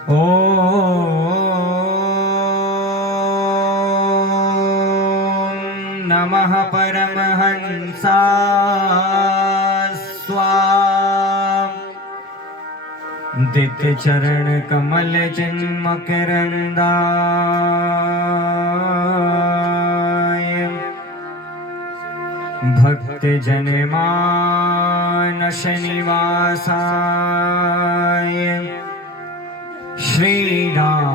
ॐ नमः परमहंसाय स्वाहा। दित्य चरण कमल चिन्मकरन्दाय भक्त जनमानस निवासाय श्री रामचंद्राय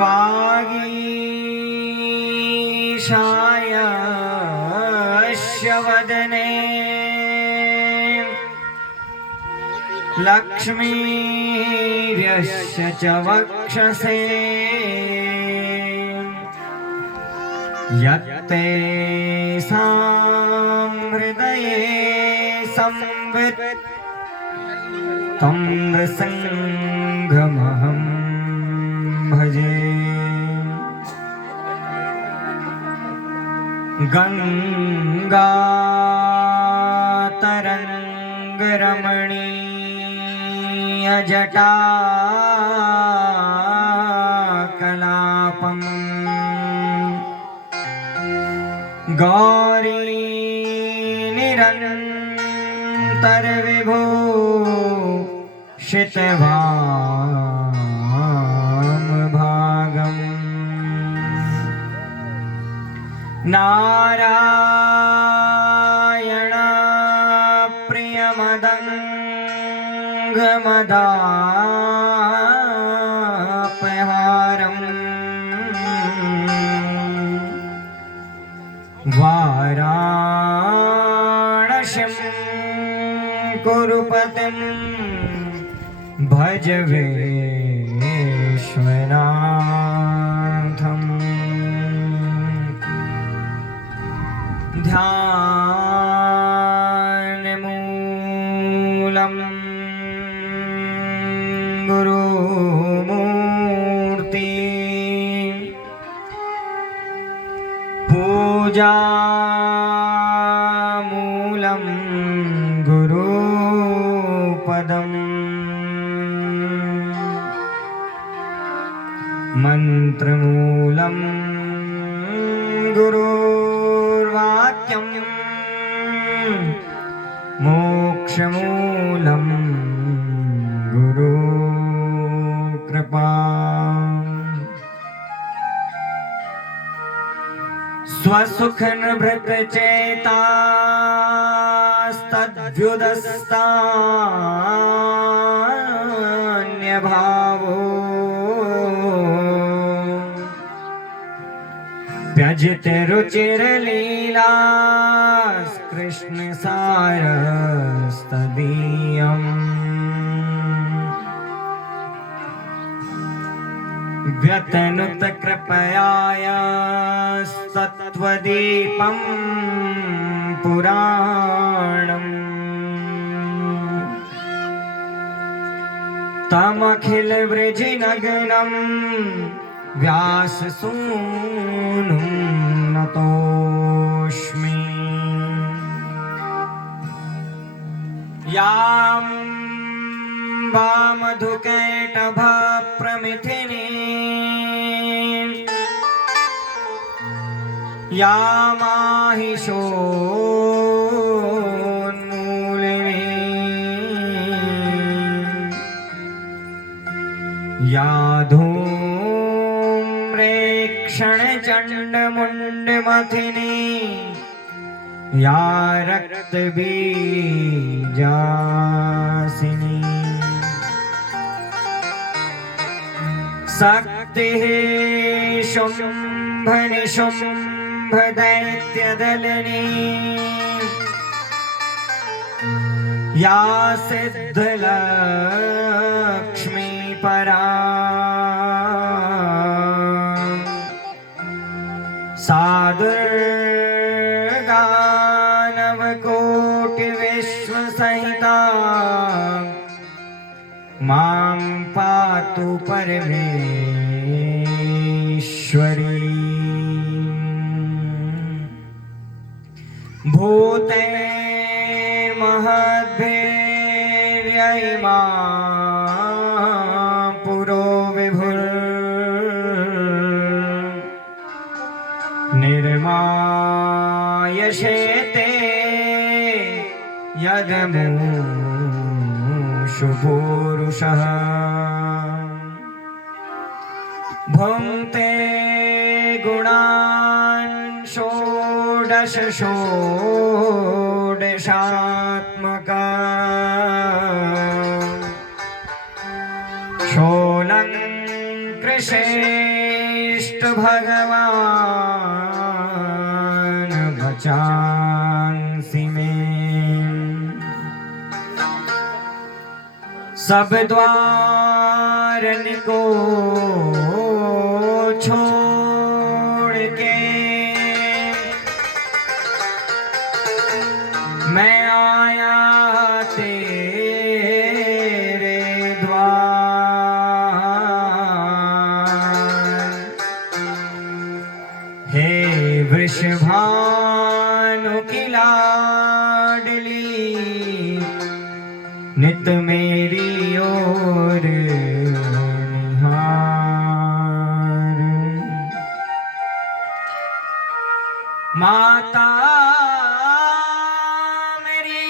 वागीशाय वदने लक्ष्मीर्यस्य च वक्षसे यत्ते हृदये संवित् तं नृसिंहमहं भजे। गंगातरंगरमणीय जटा कलापम् गौरी निरंतर विभो शितवाम भागम् नारायण प्रियमदङ्गमदापहारम् वाराणसीं कुरुपतिं भज विश्वनाथम्। ध्यानमूलं गुरुमूर्ति पूजामूलं गुरुपदम् मंत्रमूलं गुरुर्वाक्यम् मोक्षमूलं गुरुकृपा। स्वसुखनभृतचेतास्तद्भ्युदस्तान्यभावो व्यजित रुचिरलीला कृष्ण सारस्तदीयम्। व्यतनुत कृपयाय सत्त्वदीपं पुराणम् तमखिल वृजिनगनं व्याससूनुं नतोऽस्मि। यां वामधुकैटभप्रमिथिनी यामाहिषोन्मूलिनी या धूम्रेक्षणचण्डमुण्डमथिनी या रक्तबीजासिनी शक्तिः शुम्भनिशुम्भदैत्यदलिनी या सिद्धलक्ष्मी परा सा दुर्गा नवकोटिविश्वसहिता मां पातु परमेश्वरी। भूते महद्भिर्ययिमा पुरो विभुर् निर्मायशेते यदमूषु पूरुषः भुङ्क्ते गुणान् षोडश षोडशात्मका षोलङ्कृशेष्ट भगवान् बचांसि मे सब द्वारन को छोड़ के मैं आया तेरे द्वार। हे वृषभानु की लाडली नित मेरी ओर निहार। माता मेरी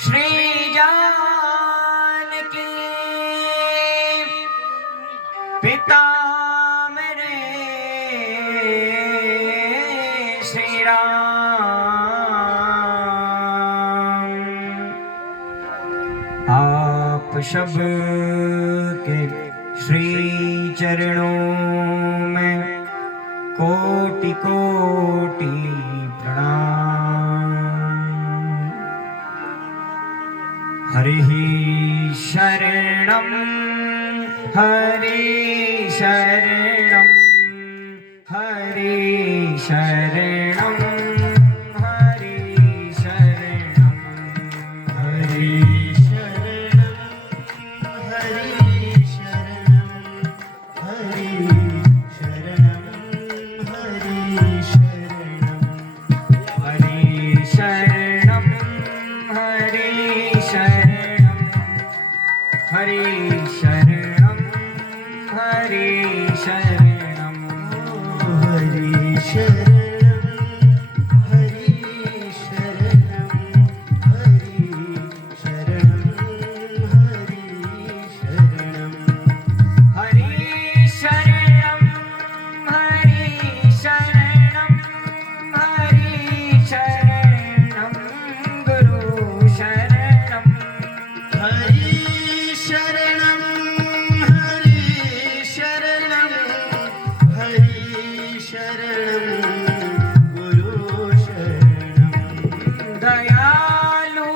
श्री जानकी पिता मेरे श्री राम। आप सब के श्री चरणों में कोटि कोटि प्रणाम। हरिः शरणं हरि शरणं हरि शरणं हरि शरणं हरि शरणं हरि शरणं हरि शरणं हरि शरणं हरि शरणं हरि शरणं हरि शरणं हरि शरणं हरि शरणं हरि शरणं हरि शरणं हरि शरणं हरि शरणं हरि शरणं हरि शरणं गुरु शरणं हरि शरणं हरि शरणं हरि शरणं गुरु शरणं। दयालु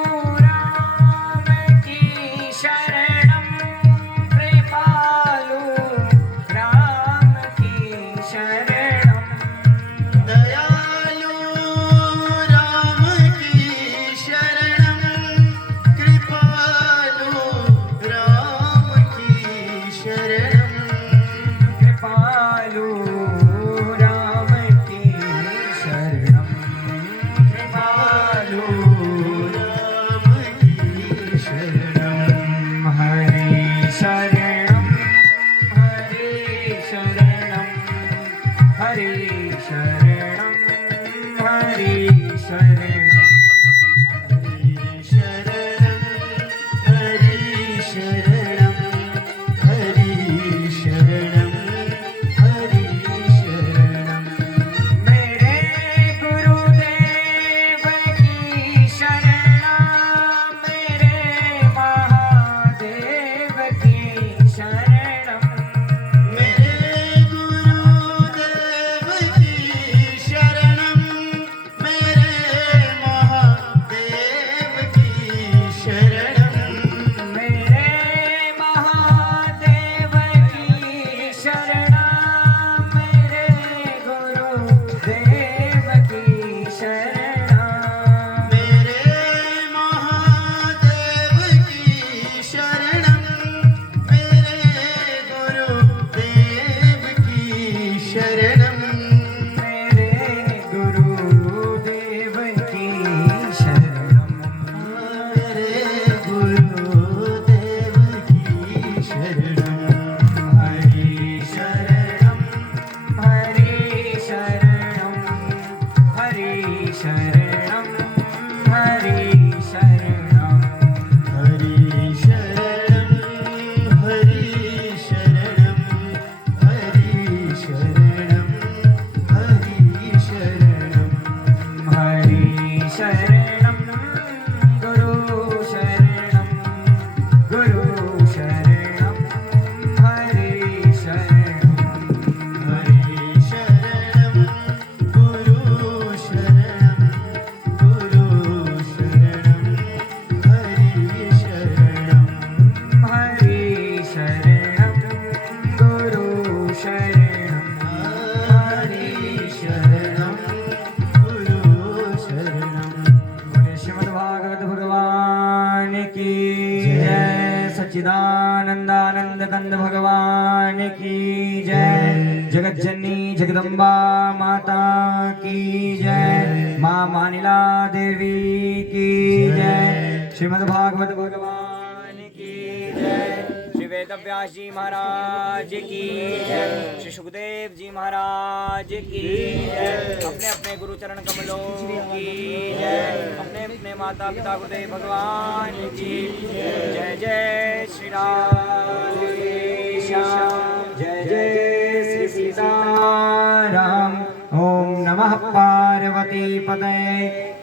राम की शरणं कृपालु राम की शरणं। दयालु राम की शरणं कृपालु राम की शरणं। कृपालु राम की शरणं कृपालु राम की शरणं। हरि शरणं हरि शरणं हरि शरणं हरि शरणं हरि शरणं हरि शरणं हरि शरणं। मेरे गुरुदेव की शरणं मेरे महादेव की शरणं। मेरे गुरुदेव सच्चिदानंदानंद कंद भगवान की जय। जगत जननी जगदम्बा माता की जय। माँ मानिला देवी की जय। श्रीमद् भागवत भगवान की जय। श्री वेद व्यास जी महाराज की जय। श्री सुखदेव जी महाराज की जय। अपने अपने गुरु चरण कमलों की जय। अपने अपने माता पिता गुरुदेव भगवान की जय। जय श्री राम जय जय श्री सीताराम। ओम नमः पार्वती पतये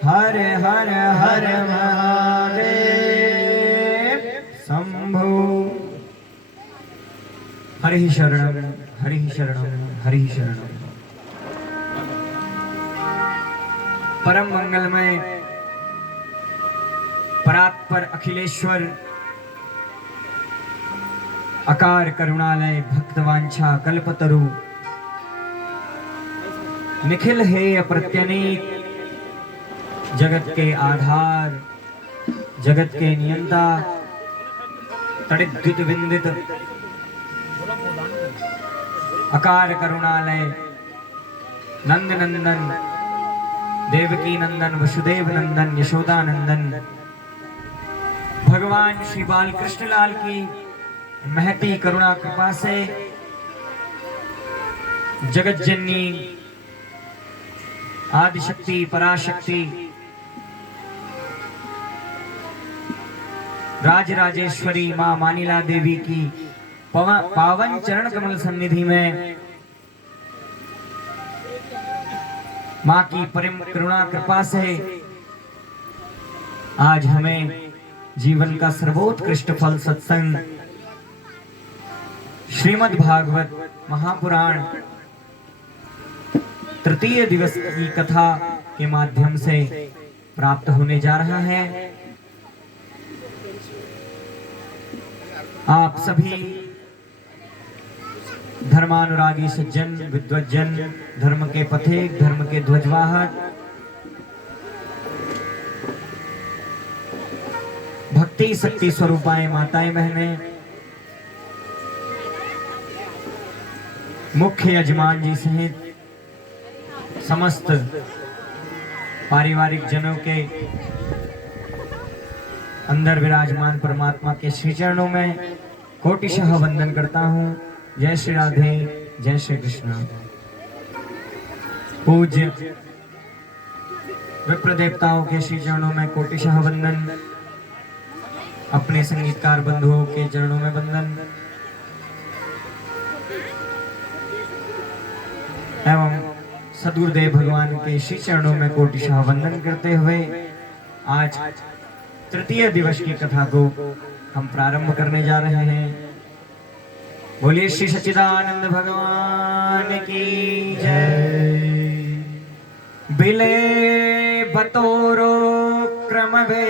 हर हर हर महादेव शंभो। हरि शरणं हरि शरणं हरि शरणं। परम मंगलमय परात्पर अखिलेश्वर अकार करुणालय भक्तवांछा कल्पतरु निखिल है अप्रत्यनीत जगत के आधार जगत के नियंता तड़िद्युत विंदित अकार करुणालय नंद नंदन देवकी नंदन वसुदेव नंदन यशोदा नंदन भगवान श्री बाल कृष्ण लाल की महती करुणा कृपा से जगत जननी आदिशक्ति पराशक्ति राजराजेश्वरी मां मानिला देवी की पावन चरण कमल सन्निधि में मां की परम करुणा कृपा से आज हमें जीवन का सर्वोत्कृष्ट फल सत्संग श्रीमद् भागवत महापुराण तृतीय दिवस की कथा के माध्यम से प्राप्त होने जा रहा है। आप सभी धर्मानुरागी सज्जन विद्वज्जन धर्म के पथिक धर्म के ध्वजवाहक भक्ति शक्ति स्वरूपाएं माताएं बहनें मुख्य यजमान जी सहित समस्त पारिवारिक जनों के अंदर विराजमान परमात्मा के श्री चरणों में कोटिशः वंदन करता हूँ। जय श्री राधे जय श्री कृष्ण। पूज्य विप्र देवताओं के श्री चरणों में कोटिशः वंदन। अपने संगीतकार बंधुओं के चरणों में वंदन एवं सदगुरुदेव भगवान के श्री चरणों में कोटिशः वंदन करते हुए आज तृतीय दिवस की कथा को हम प्रारंभ करने जा रहे हैं। बोलिए श्री सच्चिदानंद भगवान की जय। बिले बतोरो क्रम वे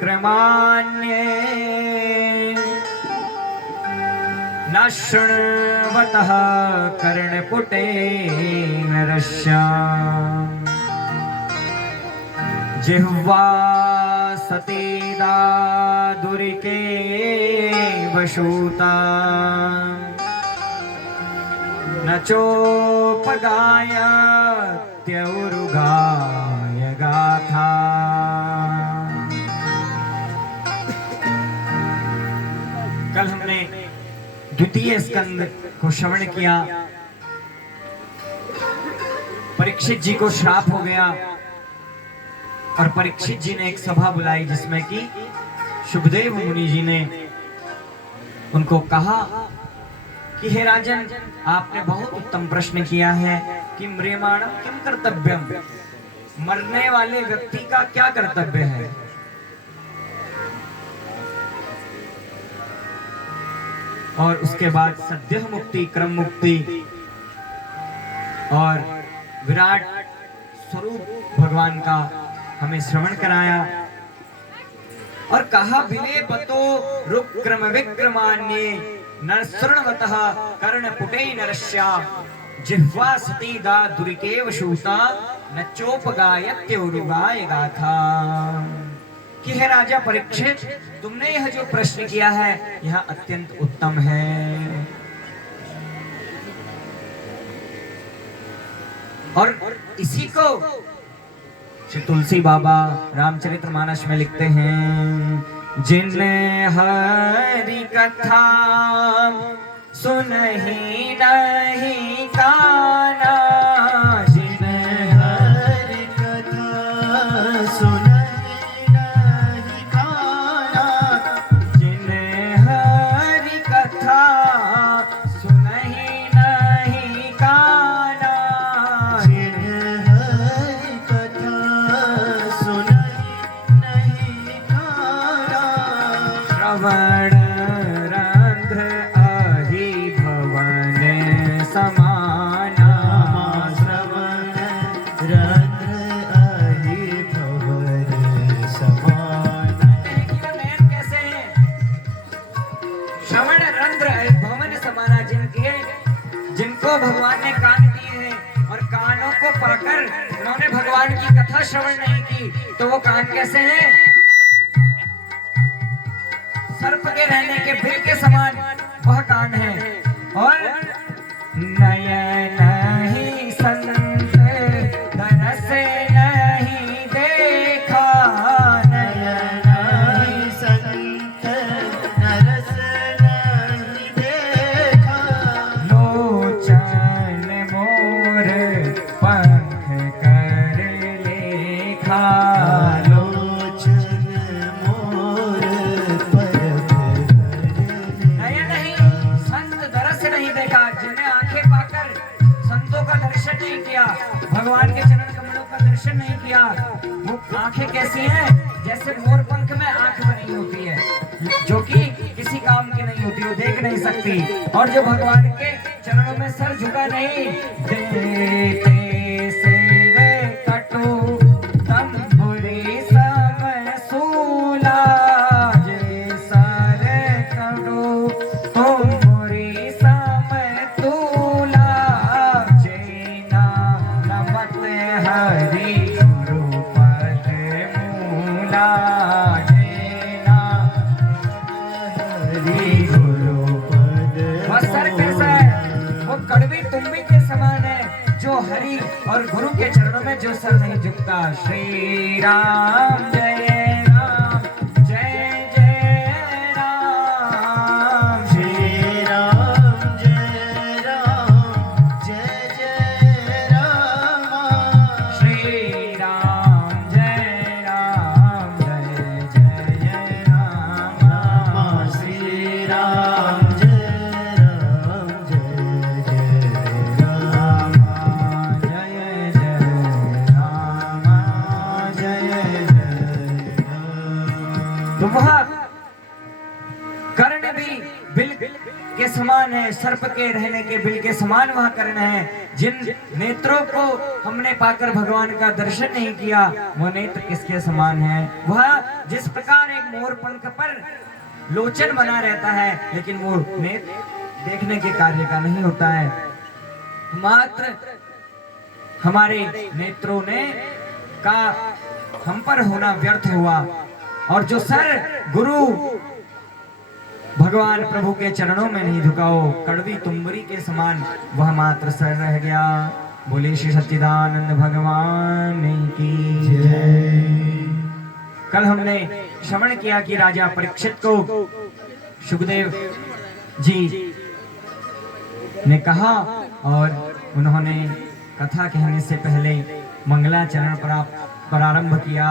क्रमान्य न शृण्वतः कर्णपुटे नरस्या जिह्वा सतीदा दुरिके वशूता न चोपगाय त्यौरुगाय गाथा। कल हमने द्वितीय स्कंद को श्रवण किया। परीक्षित जी को श्राप हो गया और परीक्षित जी ने एक सभा बुलाई जिसमें कि शुभदेव मुनि जी ने उनको कहा कि हे राजन, आपने बहुत उत्तम प्रश्न किया है कि म्रियमाणम किम कर्तव्यम, मरने वाले व्यक्ति का क्या कर्तव्य है। और उसके बाद सद्य मुक्ति क्रम मुक्ति और विराट स्वरूप भगवान का हमें श्रवण कराया और कहा बिले बतो रुक क्रम विक्रमान्ये नरसरणवतः कर्णपुटे नरस्या जिह्वा सतीदा दुरिकेव शूता न चोपगायत्योरुगाय गाथा। कि हे राजा परीक्षित, तुमने यह जो प्रश्न किया है यह अत्यंत उत्तम है। और इसी को श्री तुलसी बाबा रामचरितमानस में लिखते हैं, जिन हरि कथा सुनहि नहीं काना, जिन हरि कथा सुनहि नहीं काना, जिन हरि कथा सुनहि नहीं काना, जिन हरि कथा सुनहि नहीं काना, श्रवण रंध्र अहि भवन समाना, श्रवण रंध्र अहि भवन समाना। नयन कैसे हैं? श्रवण रंध्र भवन समाना, जिनको भगवान ने कान दिए हैं और कानों को पाकर उन्होंने भगवान की कथा श्रवण नहीं की, तो वो कान कैसे हैं? सर्प के रहने के बिल के समान वह कान है। और नयन ही संत दरस नहीं देखा, नयन ही संत नरस नहीं देखा, लोचन मोर पंख कर लेखा, लोचन मोर परख नयन ही संत दरस नहीं देखा, जिन्हें आंखें पाकर संतों का दर्शन नहीं किया, भगवान के चरण कमलों का दर्शन नहीं किया। वो आंखें कैसी हैं? जैसे मोर पंख में आंख बनी होती है, जो कि किसी काम की नहीं होती, वो देख नहीं सकती। और जो भगवान के चरणों में सर झुका नहीं, देते सिर कटो तंबुरी सम सूला, जे सर कटो तंबुरी सम तूला, जैना नमत हरि गुरु पद मूला, जैना हरि गुरु पद वह सर कैसा है? वो कड़वी तुम्बी के समान है, जो हरि और गुरु के चरणों में जो सर नहीं झुकता। श्री राम जय राम, जय जय राम, श्री राम जय राम, जय जय राम, श्री राम जय राम, जय जय राम, राम श्री राम जय राम, जय जय राम, जय जय राम, जय जय राम। तो वह कर्ण भी बिल के समान है, सर्प के रहने के बिल के समान वह कर्ण है। जिन नेत्रों को हमने पाकर भगवान का दर्शन नहीं किया, वो नेत्र किसके समान है? वह जिस प्रकार एक मोर पंख पर लोचन बना रहता है, लेकिन वो नेत्र देखने के कार्य का नहीं होता है, मात्र हमारे नेत्रों ने का हम पर होना व्यर्थ हुआ। और जो सर गुरु भगवान प्रभु के चरणों में नहीं झुकाओ, कड़वी तुंबरी के समान वह मात्र सर रह गया। बोले श्री सच्चिदानंद भगवान की जय। कल हमने श्रवण किया कि राजा परीक्षित को सुखदेव जी ने कहा, और उन्होंने कथा कहने से पहले मंगलाचरण प्रारंभ किया।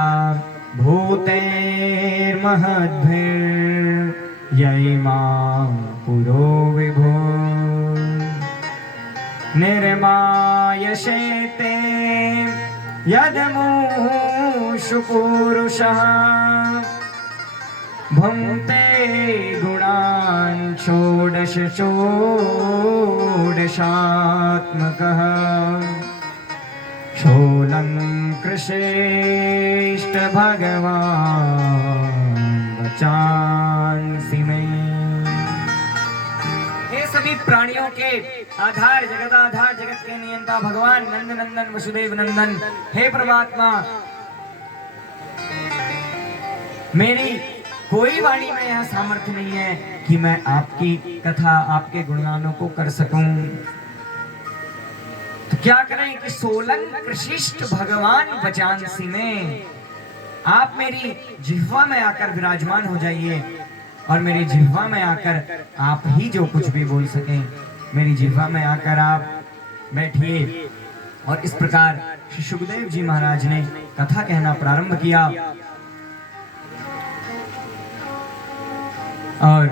भूतेर्महद्भिर् ययि मां पुरो विभो निर्मायशेते यदमुषु पुरुषः भुङ्क्ते गुणान् षोडश षोडशात्मकः शोलं कृषेष्ट भगवान् वचांसि मे। हे सभी प्राणियों के आधार, जगदाधार, जगत के नियंता भगवान नंद नंदन वसुदेव नंदन, हे परमात्मा, मेरी कोई वाणी में यह सामर्थ्य नहीं है कि मैं आपकी कथा, आपके गुणगानों को कर सकूं। तो क्या करें कि सोलंग प्रशिष्ट भगवान बचानसी में आप मेरी जिह्वा में आकर विराजमान हो जाइए और मेरी जिह्वा में आकर आप ही जो कुछ भी बोल सकें, मेरी जिह्वा में आकर आप बैठिए। और इस प्रकार श्री सुखदेव जी महाराज ने कथा कहना प्रारंभ किया। और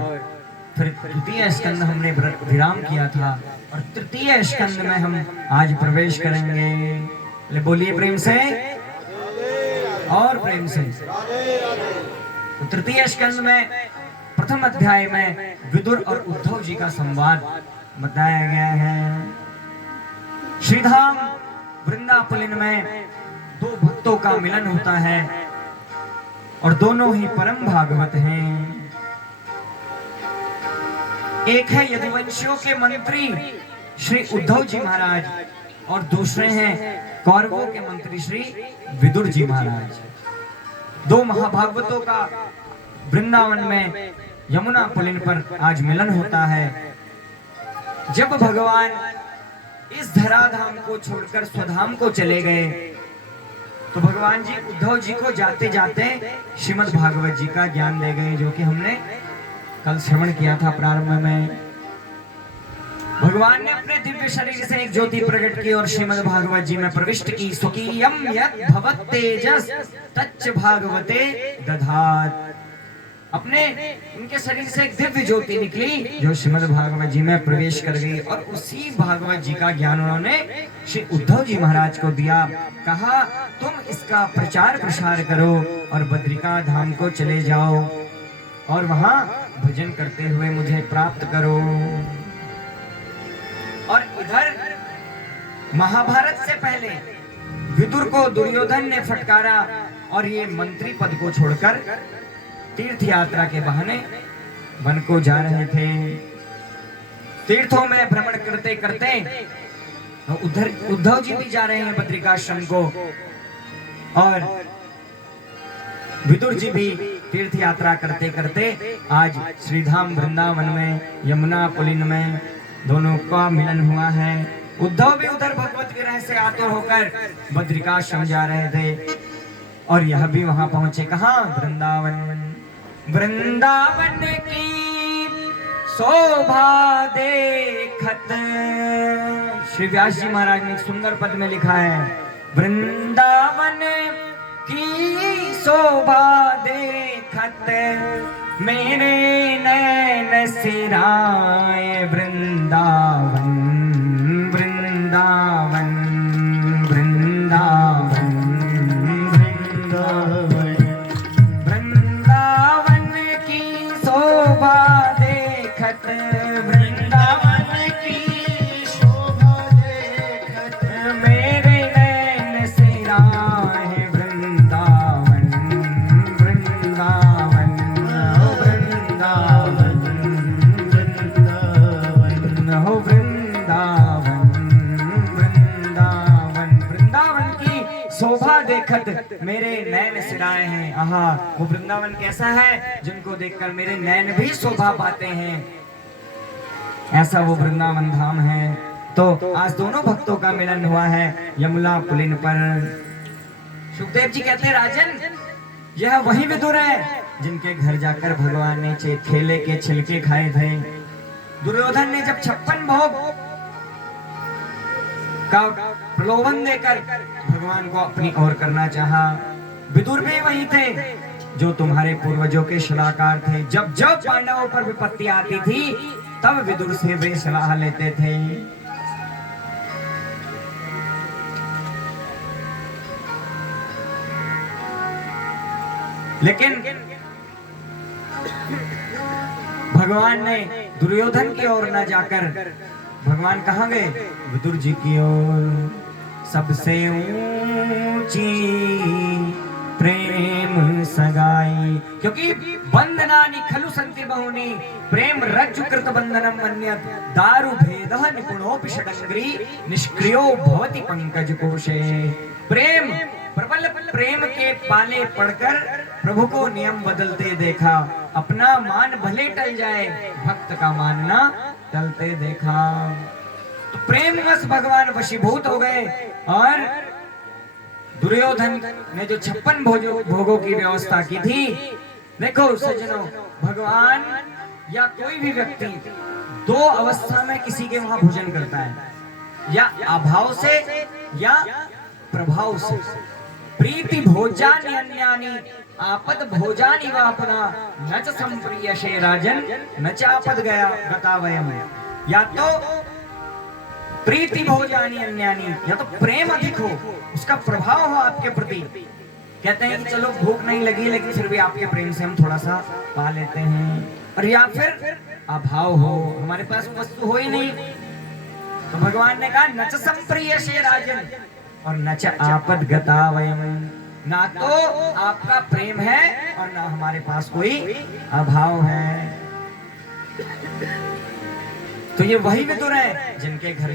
फिर द्वितीय स्कंद हमने विराम किया था और तृतीय स्कंद में हम आज प्रवेश करेंगे। ले बोलिए प्रेम से और प्रेम से। तो तृतीय स्कंद में प्रथम अध्याय में विदुर और उद्धव जी का संवाद बताया गया है। श्रीधाम वृंदापुलिन में दो भक्तों का मिलन होता है और दोनों ही परम भागवत हैं। एक है यदुवंशियों के मंत्री श्री उद्धव जी महाराज और दूसरे हैं कौरवों के मंत्री श्री विदुर जी महाराज। दो महाभागवतों का वृंदावन में यमुना पुलिन पर आज मिलन होता है। जब भगवान इस धराधाम को छोड़कर स्वधाम को चले गए तो भगवान जी उद्धव जी को जाते जाते श्रीमद् भागवत जी का ज्ञान दे गए, जो कि हमने कल श्रवण किया था प्रारंभ में। भगवान ने अपने दिव्य शरीर से एक ज्योति प्रकट की और श्रीमद् भागवत जी में प्रविष्ट की। स्वकीयम यत् भवत् तेजस तच्च भागवते दधात। अपने उनके शरीर से एक दिव्य ज्योति निकली जो श्रीमद् भागवत जी में प्रवेश कर गई और उसी भागवत जी का ज्ञान उन्होंने श्री उद्धव जी महाराज को दिया। कहा तुम इसका प्रचार प्रसार करो और बद्रिका धाम को चले जाओ और वहां भजन करते हुए मुझे प्राप्त करो। और इधर महाभारत से पहले विदुर को दुर्योधन ने फटकारा और ये मंत्री पद को छोड़कर तीर्थ यात्रा के बहाने वन को जा रहे थे। तीर्थों में भ्रमण करते करते उधर उद्धव जी भी जा रहे हैं बद्रिकाश्रम को और विदुर जी भी तीर्थ यात्रा करते करते आज श्रीधाम वृंदावन में यमुना पुलिन में दोनों का मिलन हुआ है। उद्धव भी उधर भगवत विरह से आतुर होकर बद्रिकाश्रम जा रहे थे और यह भी वहां पहुंचे। कहां? वृंदावन। वृंदावन की शोभा देखत, श्री व्यास जी महाराज ने एक सुंदर पद में लिखा है, वृंदावन की शोभा देखत मेरे नैन सिराए। वृंदावन वृंदावन वृंदावन वृंदावन की शोभा देखत, वृंदावन की शोभा देखत मेरे नैन सिराए। वृंदावन वृंदावन वृंदावन हो वृंदावन वृंदावन। वृंदावन की शोभा देखत मेरे नैन सिराए हैं। आहा, वो वृंदावन कैसा है जिनको देखकर मेरे नैन भी शोभा पाते हैं। ऐसा वो वृंदावन धाम है। तो आज दोनों भक्तों का मिलन हुआ है यमुना पुलिन पर। सुखदेव जी कहते हैं, राजन यह वही विदुर है जिनके घर जाकर भगवान ने केले के छिलके खाए थे। दुर्योधन ने जब 56 भोग का प्रलोभन देकर भगवान को अपनी ओर करना चाहा, विदुर भी वही थे जो तुम्हारे पूर्वजों के सलाहकार थे। जब जब पांडवों पर विपत्ति आती थी तब विदुर से वे सलाह लेते थे। लेकिन भगवान ने दुर्योधन की ओर न जाकर भगवान कहाँ गए? विदुर जी की ओर। सबसे ऊंची प्रेम सगाई, क्योंकि बंधनानि खलु संति बहुनी प्रेम रज्जु कृत बंधनम मन्यत दारु भेदः निपुणोपि षडंग्री निष्क्रियो भवति पंकज कोशे। प्रेम प्रबल प्रेम के पाले पड़कर प्रभु को नियम बदलते देखा, अपना मान भले टल जाए, भक्त का मानना टलते देखा। तो प्रेमवश भगवान वशीभूत हो गए और दुर्योधन ने जो 56 भोगों की व्यवस्था की थी। देखो सज्जनों, भगवान या कोई भी व्यक्ति दो अवस्था में किसी के वहां भोजन करता है, या अभाव से या प्रभाव से। प्रीति भोजानि अन्यानि आपद भोजानि वा पुनः न च संप्रीयसे राजन न च आपद गया गता वयम। या तो प्रीति भोजानि अन्यानि, या तो प्रेम अधिक हो, उसका प्रभाव हो आपके प्रति। कहते हैं कि चलो भूख नहीं लगी लेकिन फिर भी आपके प्रेम से हम थोड़ा सा पा लेते हैं। और या फिर अभाव हो, हमारे पास वस्तु हो ही नहीं, तो भगवान ने कहा न च संप्रीयसे राजन और न च आपद गता वयम। ना तो आपका प्रेम है और ना हमारे पास कोई अभाव है। तो ये वही विदुर है जिनके घर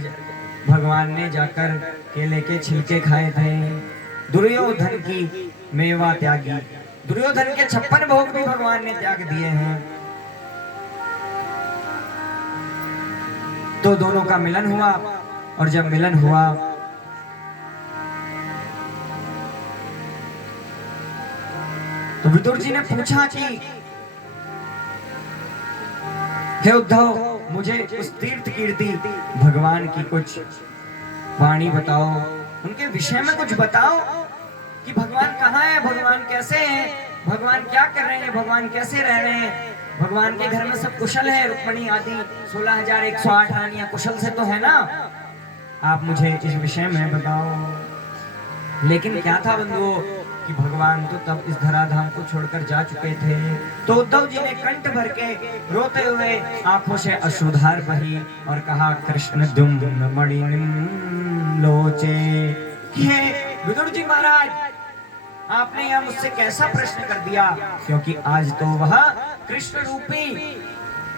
भगवान ने जाकर केले के छिलके खाए थे। दुर्योधन की मेवा त्यागी, दुर्योधन के 56 भोग भी भगवान ने त्याग दिए हैं। तो दोनों का मिलन हुआ, और जब मिलन हुआ तो विदुर जी ने पूछा कि हे उद्धव, मुझे उस तीर्थ कीर्ति भगवान की कुछ वाणी बताओ, उनके विषय में कुछ बताओ कि भगवान कहाँ है, भगवान कैसे हैं, भगवान क्या कर रहे हैं, भगवान कैसे रह रहे हैं, भगवान के घर में सब कुशल है, रुक्मिणी आदि 16,108 रानियां कुशल से तो है ना, आप मुझे इस विषय में बताओ। लेकिन क्या था बंधुओं कि भगवान तो तब इस धराधाम को छोड़कर जा चुके थे। तो उद्धव जी ने कंठ भर के रोते हुए आंखों से अश्रुधार बही और कहा कृष्ण दुम्न मणिनिम लोचे। हे विदुर जी महाराज, आपने यह मुझसे कैसा प्रश्न कर दिया, क्योंकि आज तो वह कृष्ण रूपी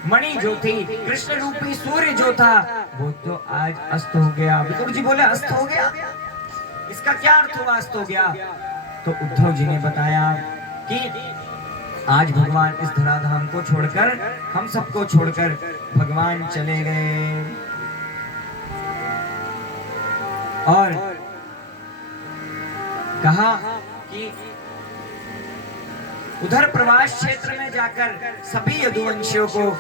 मणि जो थी, कृष्ण रूपी सूर्य जो था, वो तो आज अस्त हो गया। विदुर जी बोले अस्त हो गया, इसका क्या अर्थ हुआ अस्त हो गया? तो उद्धव जी ने बताया कि आज भगवान इस धराधाम को छोड़कर, हम सबको छोड़कर भगवान चले गए। और कहा कि उधर प्रवास क्षेत्र में जाकर सभी यदुवंशियों को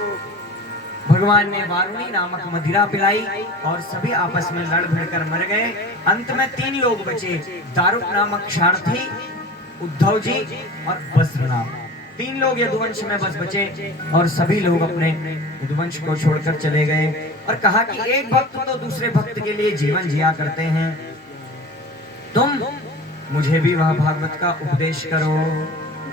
भगवान ने वारुणी नामक मदिरा पिलाई और सभी आपस में लड़ भिड़कर मर गए। अंत में 3 लोग बचे, दारुक नामक सारथी, उद्धव जी और वज्र नाम। 3 लोग यदुवंश में बस बचे और सभी लोग अपने यदुवंश को छोड़कर चले गए। और कहा कि एक भक्त तो दूसरे भक्त के लिए जीवन जिया करते हैं, तुम मुझे भी वह भागवत का उपदेश करो।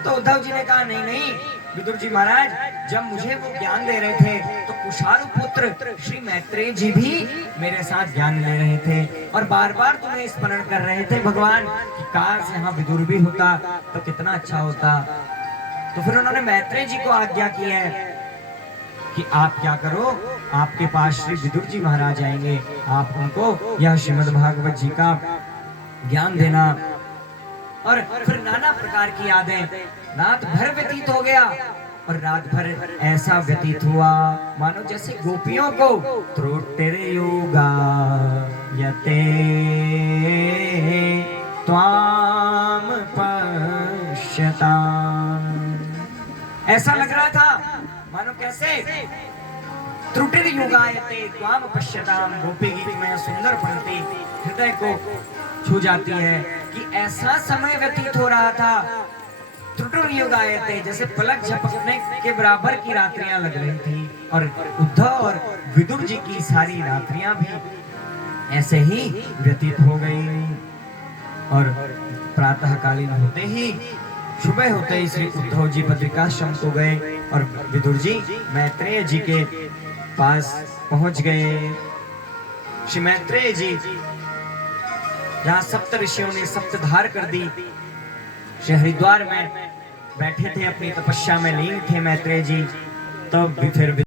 तो उद्धव जी ने कहा नहीं नहीं विदुर जी महाराज, जब मुझे वो ज्ञान दे रहे थे तो कुशारु पुत्र श्री मैत्रेय जी भी मेरे साथ ज्ञान ले रहे थे और बार बार तुम्हें स्मरण कर रहे थे भगवान कि काश यहाँ विदुर भी होता तो कितना अच्छा होता। तो फिर उन्होंने मैत्रेय जी को आज्ञा की है कि आप क्या करो, आपके पास श्री विदुर जी महाराज आएंगे, आप उनको यह श्रीमद् भागवत जी का ज्ञान देना। और फिर नाना प्रकार की यादें, रात भर व्यतीत हो गया और रात भर ऐसा व्यतीत हुआ मानो जैसे गोपियों को त्रुटिर्युगा यते त्वाम पश्यताम। ऐसा लग रहा था मानो कैसे त्रुटिर्युगायते त्वाम पश्यताम। गोपी गीत में सुंदर पंक्ति हृदय को छू जाती है कि ऐसा समय व्यतीत हो रहा था, त्रुटिर्युगायते, जैसे पलक झपकने के बराबर की रात्रियां लग रही थी। और उद्धव और विदुर जी की सारी रात्रियां भी ऐसे ही व्यतीत हो गई। और प्रातःकालीन होते ही, सुबह होते ही श्री उद्धव जी बद्रिकाश्रम को गए और विदुर जी मैत्रेय जी के पास पहुंच गए। श्री मैत्रेय जी जहाँ सप्त ऋषियों ने सप्तधार कर दी, श्री हरिद्वार में बैठे थे, अपनी तपस्या में लीन थे मैत्रेय जी। तब भी फिर